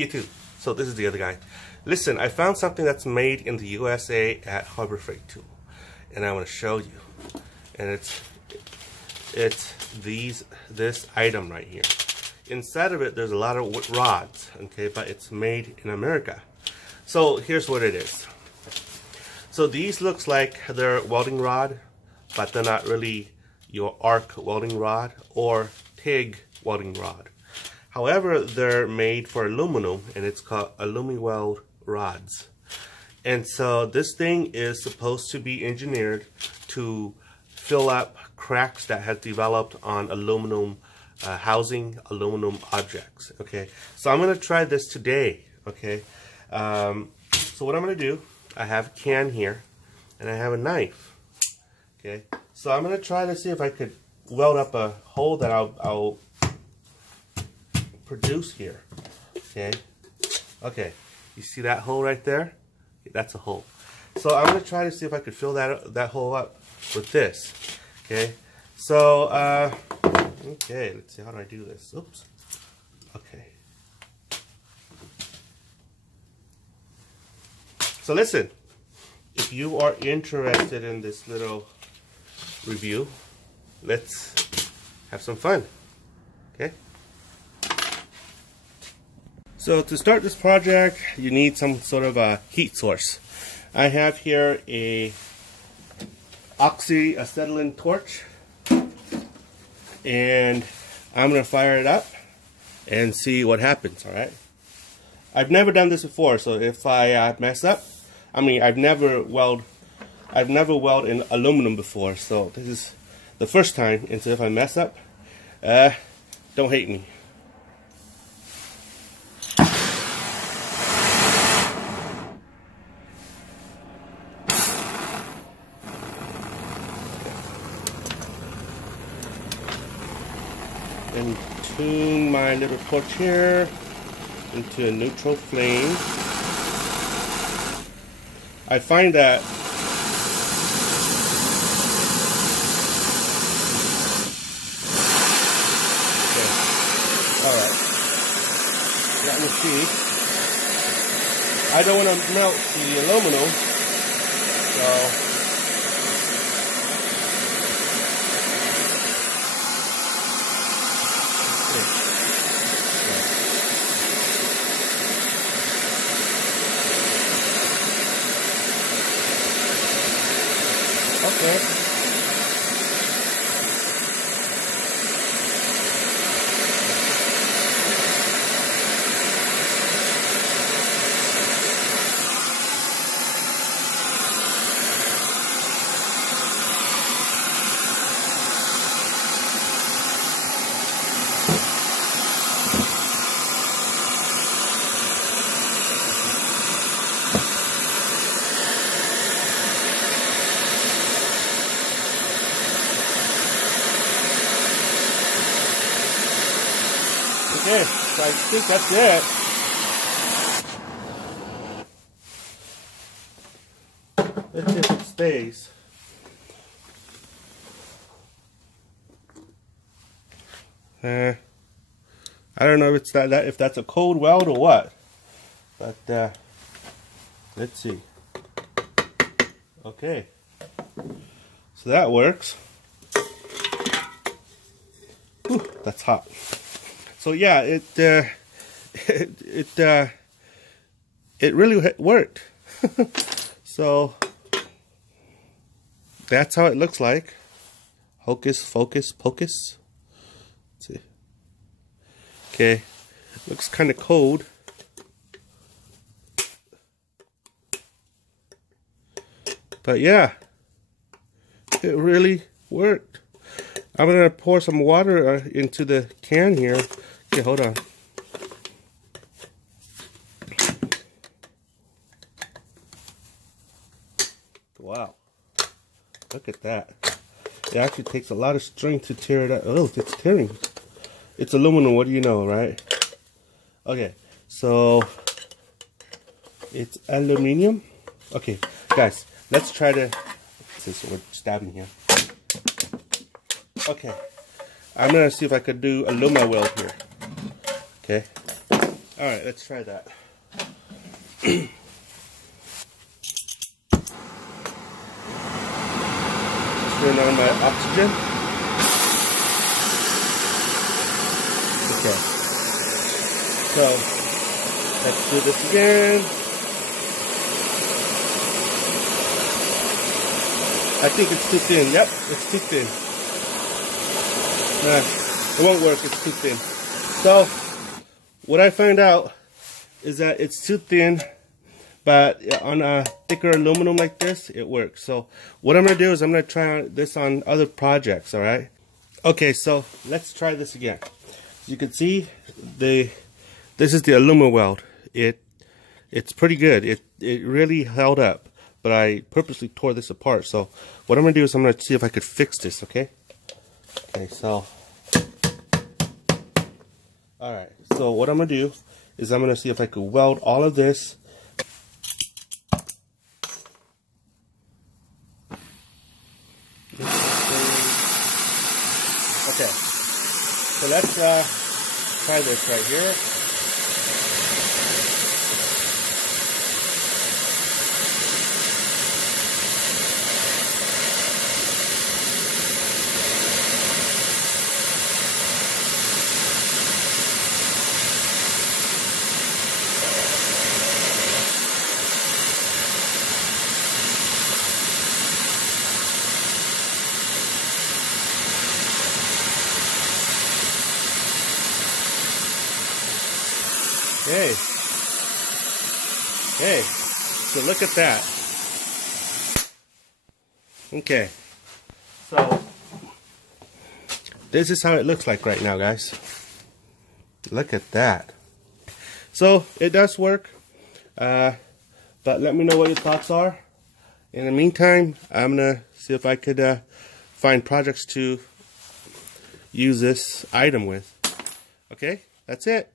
YouTube. So this is the other guy. Listen, I found something that's made in the USA at Harbor Freight Tool, and I want to show you. And it's this item right here. Inside of it, there's a lot of rods, okay, but it's made in America. So here's what it is. So these looks like they're welding rod, but they're not really your arc welding rod or TIG welding rod. However, they're made for aluminum, and it's called Alumiweld rods. And so this thing is supposed to be engineered to fill up cracks that have developed on aluminum housing, aluminum objects. Okay, so I'm going to try this today. Okay, so what I'm going to do, I have a can here, and I have a knife. Okay, so I'm going to try to see if I could weld up a hole that I'll produce here. Okay, you see that hole right there? That's a hole. So I'm going to try to see if I could fill that hole up with this. Okay, so okay, let's see, how do I do this? Oops. Okay. So listen, if you are interested in this little review, let's have some fun. Okay. So to start this project, you need some sort of a heat source. I have here a oxyacetylene torch, and I'm going to fire it up and see what happens. All right. I've never done this before, so if I mess up, I mean, I've never welded in aluminum before, so this is the first time. And so if I mess up, don't hate me. And tune my little torch here into a neutral flame. I find that okay. Alright. Let me see. I don't want to melt the aluminum, so okay. Okay, so I think that's it. Let's see if it stays. I don't know if it's if that's a cold weld or what, but let's see. Okay, so that works. Whew, that's hot. So yeah, it really worked. So that's how it looks like. Hocus focus pocus. Let's see. Okay, looks kind of cold. But yeah, it really worked. I'm gonna pour some water into the can here. Okay, hold on. Wow, look at that. It actually takes a lot of strength to tear it out. Oh, it's tearing. It's aluminum, what do you know, right? Okay, so it's aluminium. Okay, guys, let's try to, since we're stabbing here. Okay, I'm gonna see if I could do Alumiweld here. Okay, Alright, let's try that. Turn on my oxygen. Okay. So, let's do this again. I think it's too thin. Yep, it's too thin. Nah, it won't work. It's too thin. So, what I found out is that it's too thin, but on a thicker aluminum like this, it works. So, what I'm going to do is I'm going to try this on other projects, alright? Okay, so let's try this again. You can see this is the Alumiweld. It's pretty good. It really held up, but I purposely tore this apart. So what I'm gonna do is I'm gonna see if I could fix this. Okay. Okay. So all right. So what I'm gonna do is I'm gonna see if I could weld all of this. Okay. So let's try this right here. Hey, so look at that. Okay, so this is how it looks like right now, guys. Look at that. So it does work, but let me know what your thoughts are. In the meantime, I'm gonna see if I could find projects to use this item with. Okay, that's it.